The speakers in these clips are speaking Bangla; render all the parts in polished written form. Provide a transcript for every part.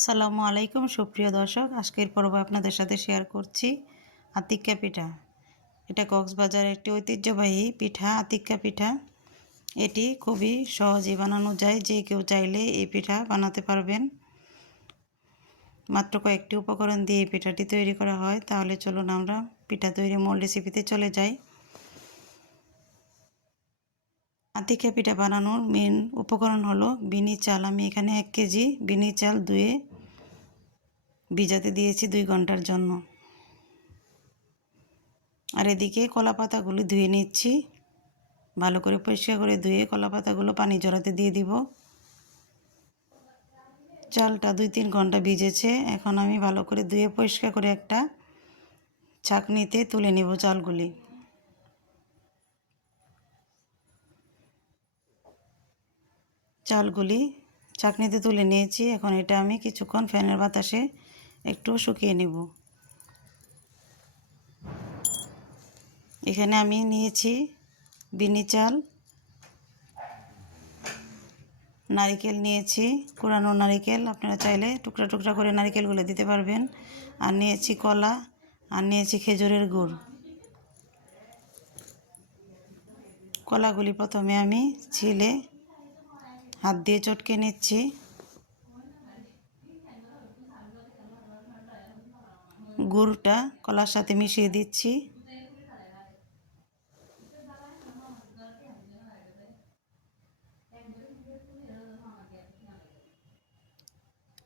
আসসালামু আলাইকুম সুপ্রিয় দর্শক, আজকের পর্বে আপনাদের সাথে শেয়ার করছি আতিক্কা পিঠা। এটা কক্সবাজারের একটি ঐতিহ্যবাহী পিঠা, আতিক্কা পিঠা। এটি খুবই সহজে বানানো যায়, যে কেউ চাইলে এই পিঠা বানাতে পারবেন। মাত্র কয়েকটি উপকরণ দিয়ে এই পিঠাটি তৈরি করা হয়। তাহলে চলুন আমরা পিঠা তৈরি মূল রেসিপিতে চলে যাই। আতিক্কা পিঠা বানানোর মেন উপকরণ হলো বিনি চাল। আমি এখানে 1 কেজি বিনি চাল ধুয়ে ভিজাতে দিয়েছি 2 ঘন্টার জন্য। আর এদিকে কলা পাতাগুলো ধুয়ে নিচ্ছি, ভালো করে পরিষ্কার করে ধুয়ে কলা পাতাগুলো পানি ঝরাতে দিয়ে দিব। চালটা 2-3 ঘন্টা ভিজেছে। এখন আমি ভালো করে ধুয়ে পরিষ্কার করে একটা ছাঁকনিতে তুলে নেব চালগুলি। চালগুলি ছাঁকনিতে তুলে নিয়েছি। এখন এটা আমি কিছুক্ষণ ফ্যানের বাতাসে একটু শুকিয়ে নেব। এখানে আমি নিয়েছি বিনি চাল, নারিকেল নিয়েছি, কোরানো নারিকেল, আপনারা চাইলে টুকরা টুকরা করে নারিকেলগুলো দিতে পারবেন। আর নিয়েছি কলা, আর নিয়েছি খেজুরের গুড়। কলাগুলি প্রথমে আমি ছিলে হাত দিয়ে চটকে নিচ্ছি। গুড়টা কলার সাথে মিশিয়ে দিচ্ছি।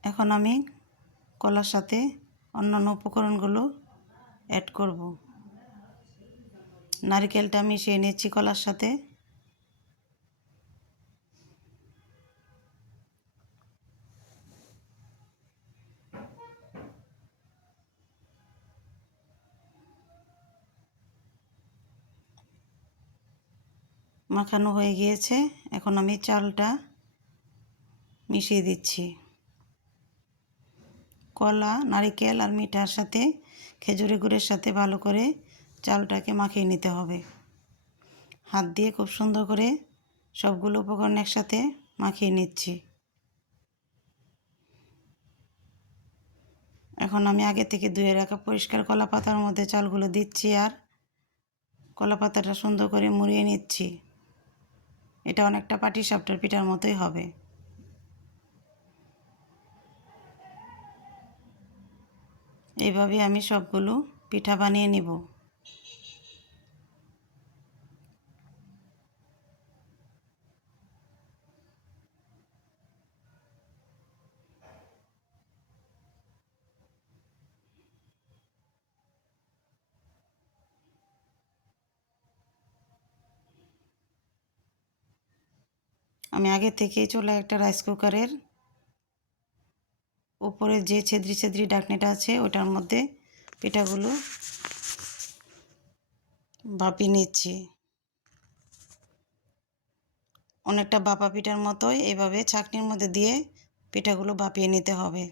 এখন আমি কলার সাথে অন্যান্য উপকরণগুলো অ্যাড করব। নারকেলটা মিশিয়ে নিচ্ছি কলার সাথে। মাখানো হয়ে গিয়েছে। এখন আমি চালটা মিশিয়ে দিচ্ছি। কলা, নারকেল আর মিঠার সাথে খেজুরের গুড়ের সাথে ভালো করে চালটাকে মাখিয়ে নিতে হবে। হাত দিয়ে খুব সুন্দর করে সবগুলো উপকরণ একসাথে মাখিয়ে নিচ্ছি। এখন আমি আগে থেকে ধুয়ে রাখা পরিষ্কার কলা পাতার মধ্যে চালগুলো দিচ্ছি আর কলা পাতাটা সুন্দর করে মুড়িয়ে নিচ্ছি। এটা অনেকটা পাটিসাপটার পিঠার মতোই হবে। এইভাবে আমি সবগুলো পিঠা বানিয়ে নিব। আমি আগে থেকেই চুলায় একটা রাইস কুকারের উপরে যে ছেদ্রি ছেদ্রি ঢাকনিটা আছে ওটার মধ্যে পিঠাগুলো ভাপিয়ে নিচ্ছি। অনেকটা ভাপা পিঠার মতোই এভাবে ছাঁকনির মধ্যে দিয়ে পিঠাগুলো ভাপিয়ে নিতে হবে।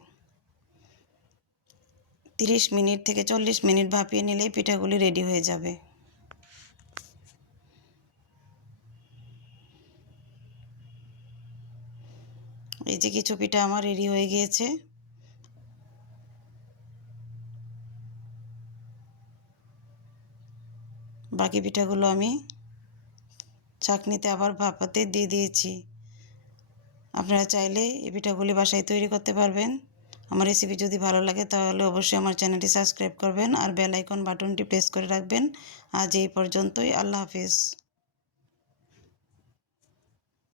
30 মিনিট থেকে 40 মিনিট ভাপিয়ে নিলেই পিঠাগুলি রেডি হয়ে যাবে। এই যে কিছু পিঠা আমার রেডি হয়ে গিয়েছে। বাকি পিঠাগুলো আমি ছাঁকনিতে আবার ভাপাতে দিয়ে দিয়েছি। আপনারা চাইলে এই পিঠাগুলি বাসায় তৈরি করতে পারবেন। আমার রেসিপি যদি ভালো লাগে তাহলে অবশ্যই আমার চ্যানেলটি সাবস্ক্রাইব করবেন আর বেল আইকন বাটনটি প্রেস করে রাখবেন। আজ এই পর্যন্তই। আল্লাহ হাফিজ।